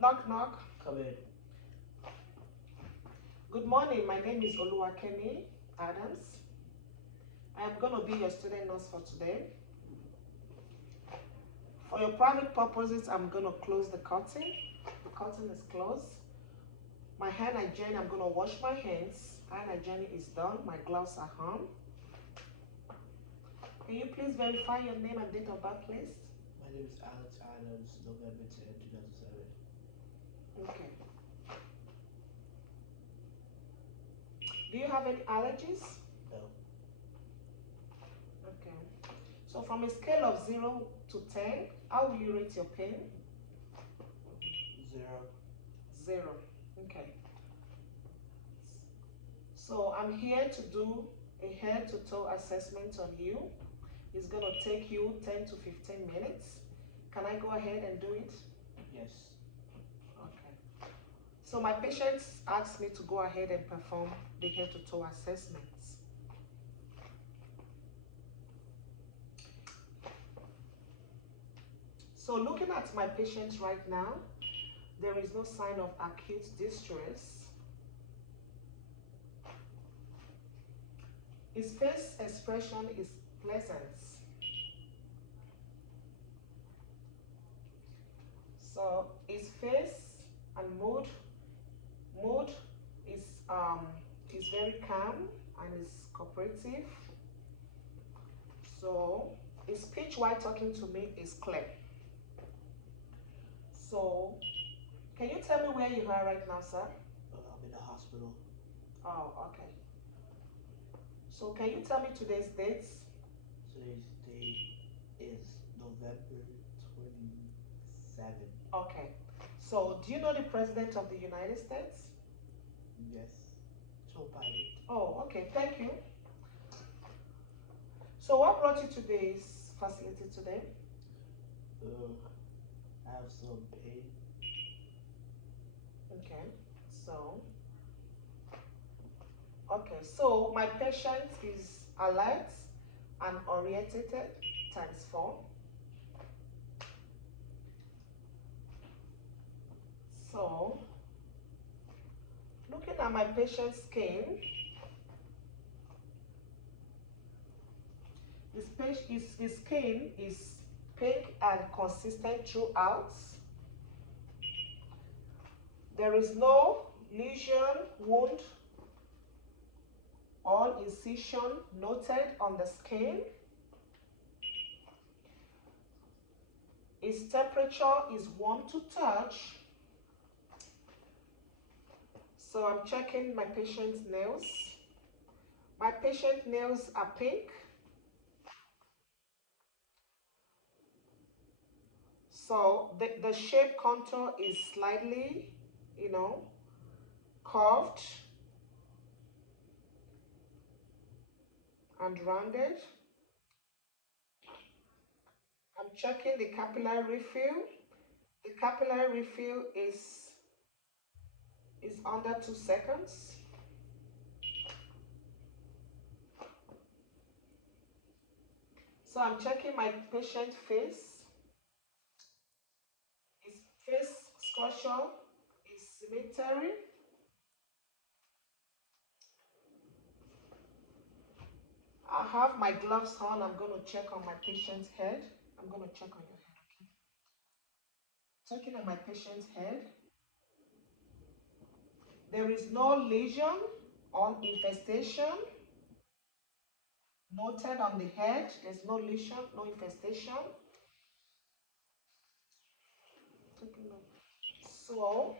Knock, knock. Come in. Good morning. My name is Oluwakemi Adams. I am going to be your student nurse for today. For your private purposes, I'm going to close the curtain. The curtain is closed. My hand hygiene, I'm going to wash my hands. Hand hygiene is done. My gloves are on. Can you please verify your name and date of birth, please? My name is Alex Adams, November 10, 2007. Okay. Do you have any allergies? No. Okay. So from a scale of 0 to 10, how will you rate your pain? 0. 0. Okay. So I'm here to do a head to toe assessment on you. It's going to take you 10 to 15 minutes. Can I go ahead and do it? Yes. Okay. So my patients asked me to go ahead and perform the head to toe assessments. So looking at my patient right now, there is no sign of acute distress. His face expression is pleasant. So his face and mood is very calm and is cooperative. So his speech while talking to me is clear. So can you tell me where you are right now, sir? I'm in the hospital. Oh, okay. So can you tell me today's dates? Today's date is November 27. Okay. So do you know the President of the United States? Yes. Joe Biden. Oh, okay. Thank you. So what brought you to this facility today? I have some pain. Okay. So my patient is alert and orientated times 4. So looking at my patient's skin, his skin is pink and consistent throughout. There is no lesion, wound, or incision noted on the skin. His temperature is warm to touch. So I'm checking my patient's nails. My patient's nails are pink. So the shape contour is slightly, curved and rounded. I'm checking the capillary refill. The capillary refill is under 2 seconds. So I'm checking my patient's face. His face structure is symmetry. I have my gloves on. I'm going to check on my patient's head. I'm going to check on your head, okay? Checking on my patient's head. There is no lesion or infestation noted on the head. There's no lesion, no infestation. So,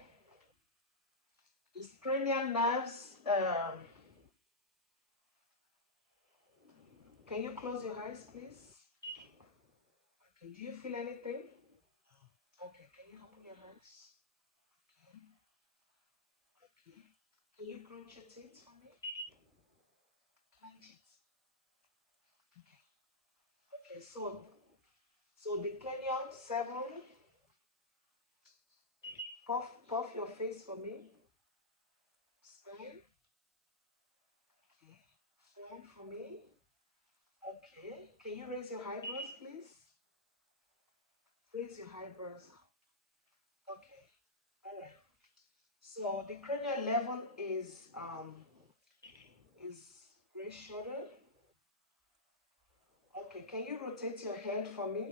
his cranial nerves, can you close your eyes, please? Okay, do you feel anything? Okay, can you open your eyes? Okay, okay. Can you clench your teeth for me? Clench it. Okay. Okay, so the cranial 7, puff your face for me. Smile. Okay. Frown for me. Okay. Can you raise your eyebrows, please? Raise your eyebrows. Okay. All right. So the cranial level is gray shoulder. Okay, can you rotate your head for me?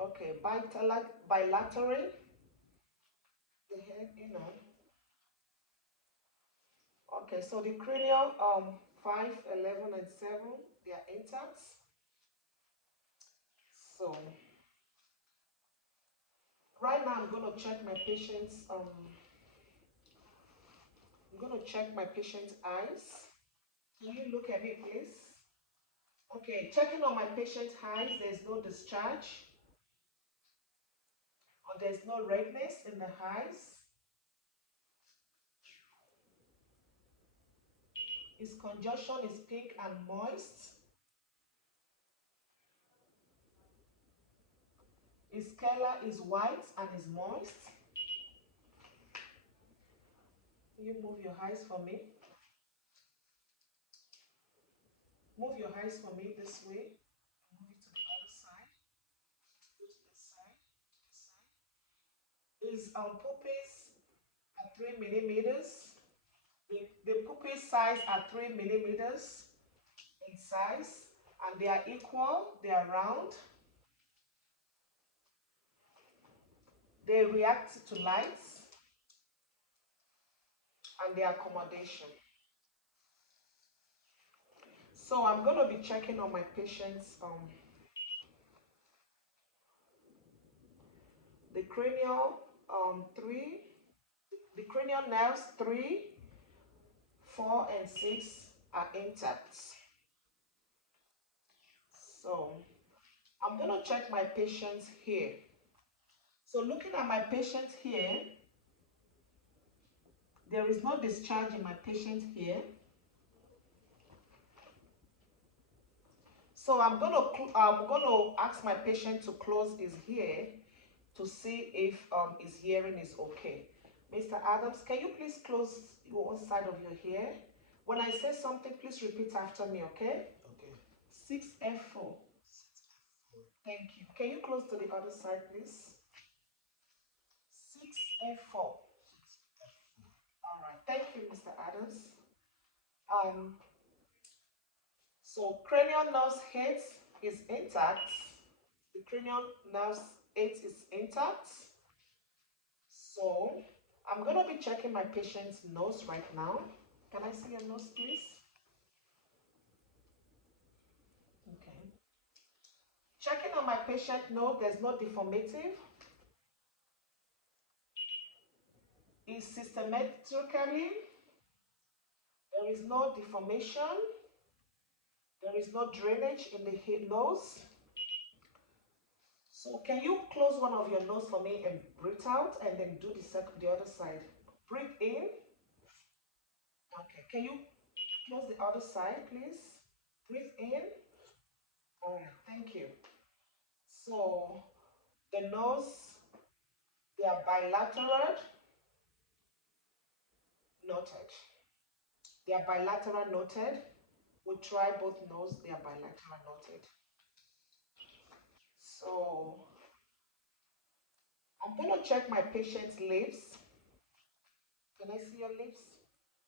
Okay, bilateral, the head, you know. Okay, so the cranial 5, 11, and 7, they are intact. So right now I'm gonna check my patient's eyes. Can you look at me, please? Okay, checking on my patient's eyes, there's no discharge or there's no redness in the eyes. His conjunction is pink and moist. His sclera is white and is moist. You move your eyes for me. Move your eyes for me this way. Move it to the other side. Go to this side. This side. His pupils are 3 millimeters. The pupil size are 3 millimeters in size, and they are equal. They are round. They react to lights and their accommodation. So I'm going to be checking on my patient's the cranial 3, the cranial nerves 3, 4, and 6 are intact. So I'm going to check my patients here. So looking at my patient here, there is no discharge in my patient here. So I'm going to ask my patient to close his ear to see if his hearing is okay. Mr. Adams, can you please close your own side of your ear? When I say something, please repeat after me, okay? Okay. 6F4. 6F4. Thank you. Can you close to the other side, please? 6F4. 6F4. All right. Thank you, Mr. Adams. So cranial nerve 8 is intact. The cranial nerve 8 is intact. So I'm going to be checking my patient's nose right now. Can I see your nose, please? Okay. Checking on my patient nose, there's no deformative. It's systematically, there is no deformation. There is no drainage in the nose. So can you close one of your nose for me and breathe out and then do the other side? Breathe in. Okay, can you close the other side, please? Breathe in. All right, thank you. So the nose, they are bilateral, noted. They are bilateral noted. We try both nose, they are bilateral noted. So I'm gonna check my patient's lips. Can I see your lips?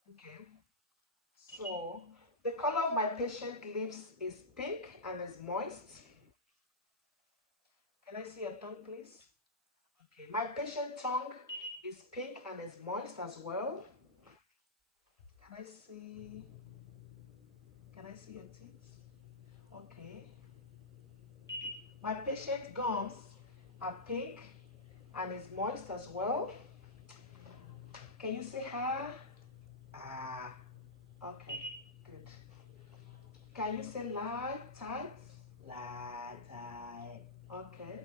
Okay. So the color of my patient's lips is pink and is moist. Can I see your tongue, please? Okay. My patient's tongue is pink and is moist as well. Can I see? Can I see your teeth? Okay. My patient's gums are pink and is moist as well. Can you say ha? Ah. Okay. Good. Can you say lie, tight? Lie, tight. Okay.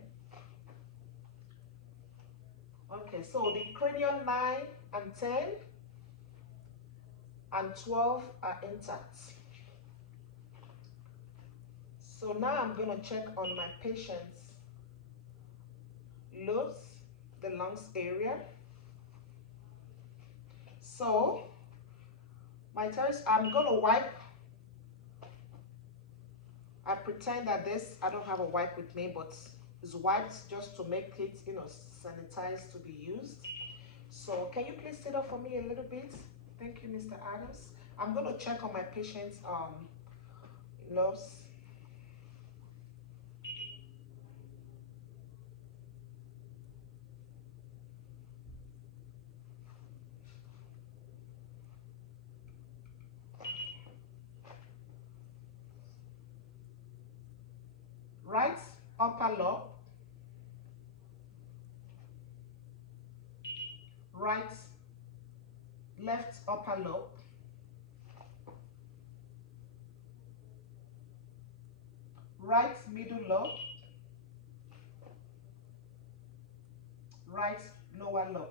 Okay, so the cranial 9 and 10 and 12 are intact. So now I'm going to check on my patient's lungs, the lungs area. So I'm going to wipe I pretend that I don't have a wipe with me, but it's wiped just to make it, sanitized to be used. So can you please sit up for me a little bit? Thank you, Mr. Adams. I'm going to check on my patient's nose. Right upper lobe, left upper lobe, right middle lobe, right lower lobe,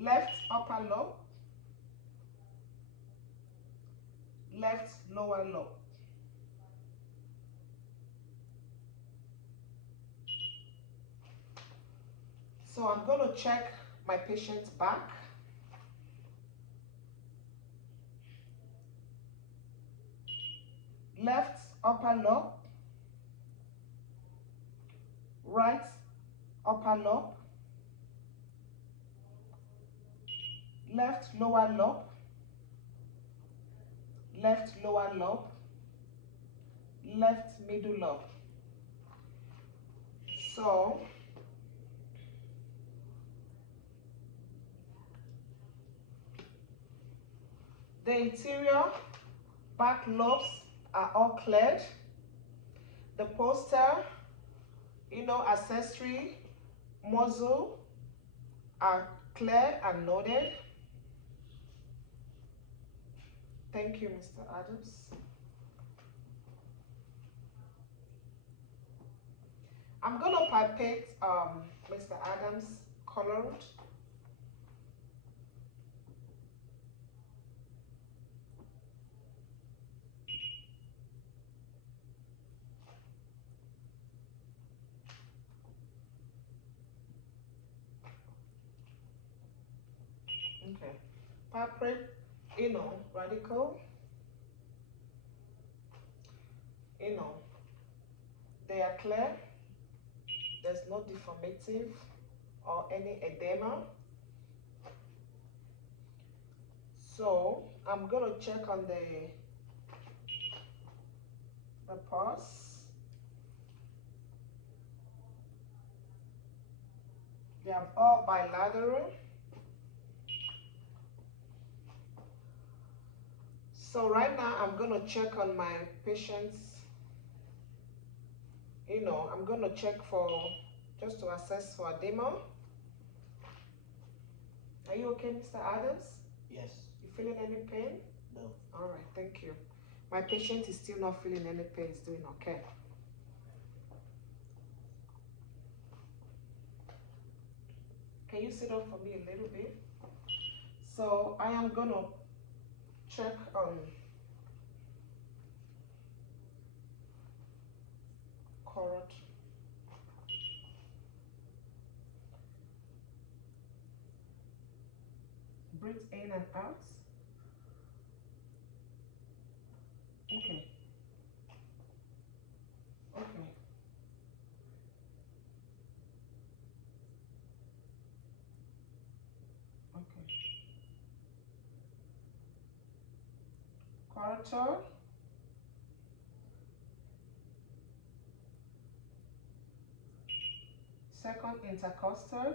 left upper lobe, left lower lobe. So I'm going to check my patient's back. Left upper lobe, right upper lobe, left lower lobe, left lower lobe, left middle lobe. So the interior back lobes are all cleared. The posterior, accessory muzzle are clear and noted. Thank you, Mr. Adams. I'm going to palpate Mr. Adams' color. Okay. Palpate, radical. They are clear. There's no deformative or any edema. So I'm going to check on the pulse. They are all bilateral. So right now I'm going to check on my patient's, I'm going to check just to assess for edema. Are you okay, Mr. Adams? Yes. You feeling any pain? No. All right, thank you. My patient is still not feeling any pain, he's doing okay. Can you sit up for me a little bit? So I am going to check on carotid. Breathe in and out. Okay. Okay. Okay. Carotid. Second intercostal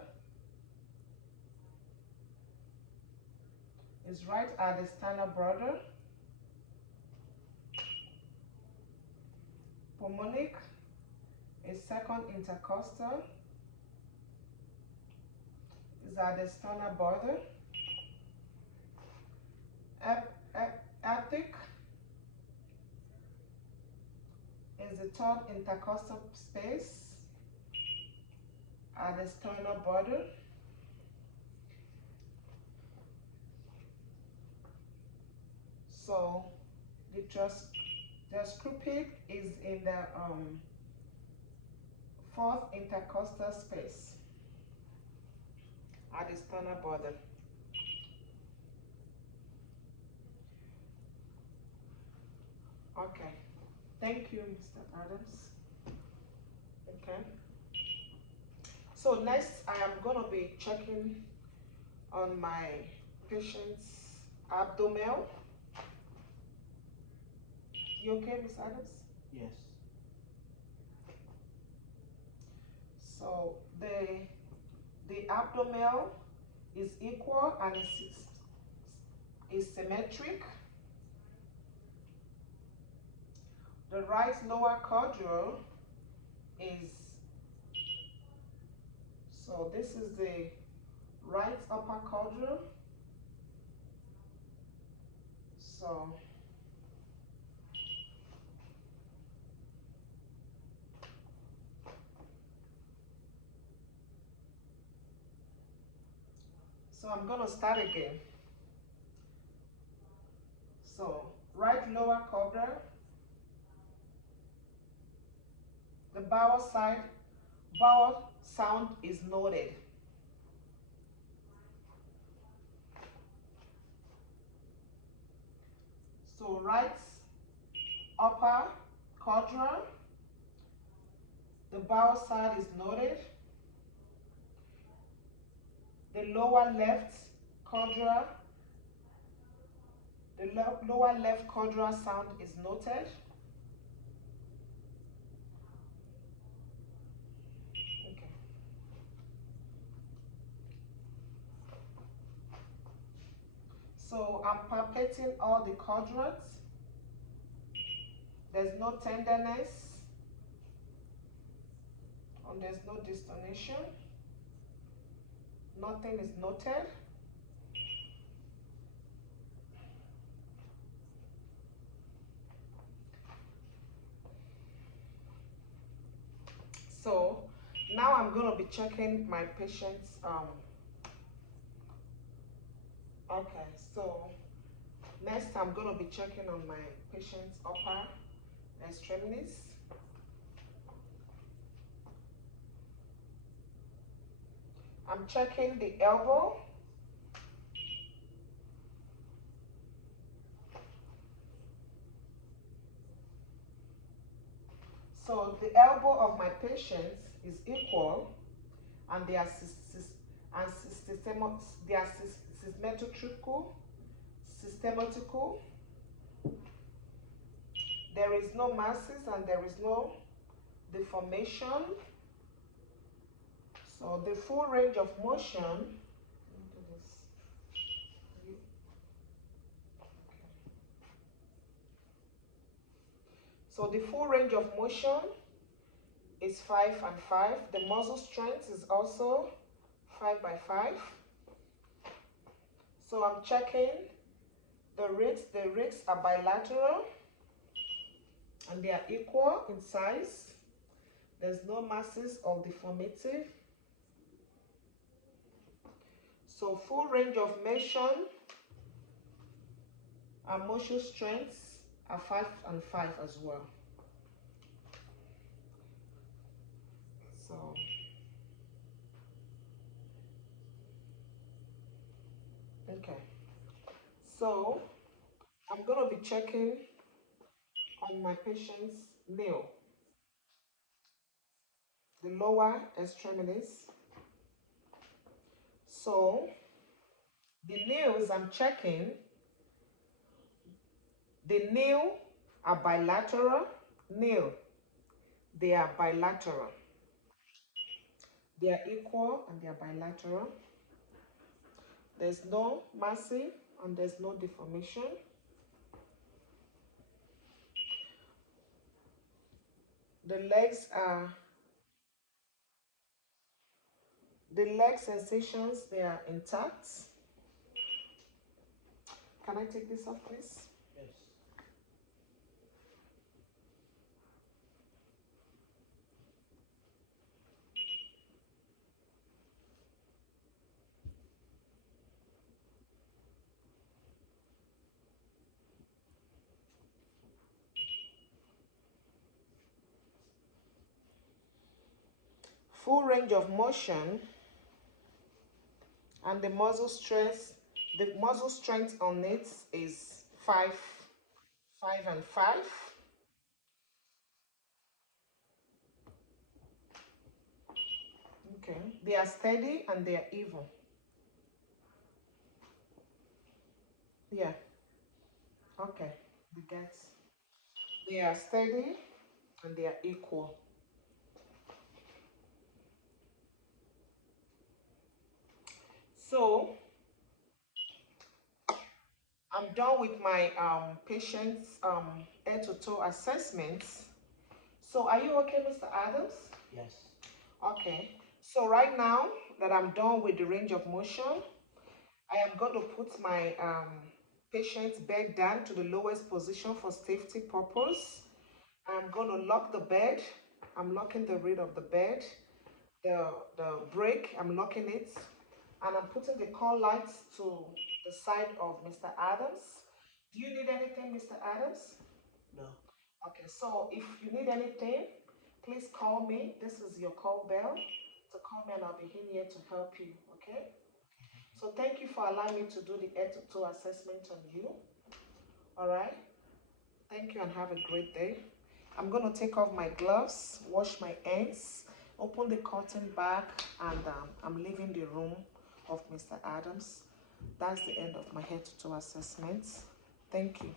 is right at the sternal border. Pulmonic is second intercostal, is at the sternal border. Aortic is the third intercostal space at the sternal border. So the scuppit is in the fourth intercostal space at the sternal border. Okay. Thank you, Mr. Adams. Okay. So next, I am going to be checking on my patient's abdomen. You okay, Miss Adams? Yes. So the abdomen is equal and is symmetric. The right lower quadrant is, so this is the right upper quadrant. So I'm going to start again. So right lower quadrant, the vowel sound is noted. So right upper quadrant, the vowel sound is noted. The lower left quadrant, the lower left quadrant sound is noted. Okay. So I'm palpating all the quadrants. There's no tenderness, and there's no distonation. Nothing is noted. So now I'm going to be checking my patient's okay, so next I'm going to be checking on my patient's upper extremities. I'm checking the elbow. So the elbow of my patient is equal, and they are symmetrical. There is no masses and there is no deformation. So the full range of motion. Let me do this. So the full range of motion is 5 and 5. The muscle strength is also 5 by 5. So I'm checking the ribs. The ribs are bilateral and they are equal in size. There's no masses or deformity. So full range of motion and motion strengths are 5 and 5 as well. So okay. So I'm going to be checking on my patient's nail, the lower extremities. So the nails I'm checking, the nail are bilateral nail. They are bilateral. They are equal and they are bilateral. There's no massing and there's no deformation. The legs are, the leg sensations, they are intact. Can I take this off, please? Yes. Full range of motion and the muscle strength on it is 5 and 5. Okay. They are steady and they are even. Yeah. Okay. We get. They are steady and they are equal. So I'm done with my patient's head to toe assessments. So are you okay, Mr. Adams? Yes. Okay. So right now that I'm done with the range of motion, I am going to put my patient's bed down to the lowest position for safety purpose. I'm going to lock the bed. I'm locking the lid of the bed. The brake, I'm locking it. And I'm putting the call lights to the side of Mr. Adams. Do you need anything, Mr. Adams? No. Okay, so if you need anything, please call me. This is your call bell to call me and I'll be here to help you, okay? So thank you for allowing me to do the head to toe assessment on you. All right? Thank you and have a great day. I'm going to take off my gloves, wash my hands, open the curtain back, and I'm leaving the room of Mr. Adams. That's the end of my head to toe assessment. Thank you.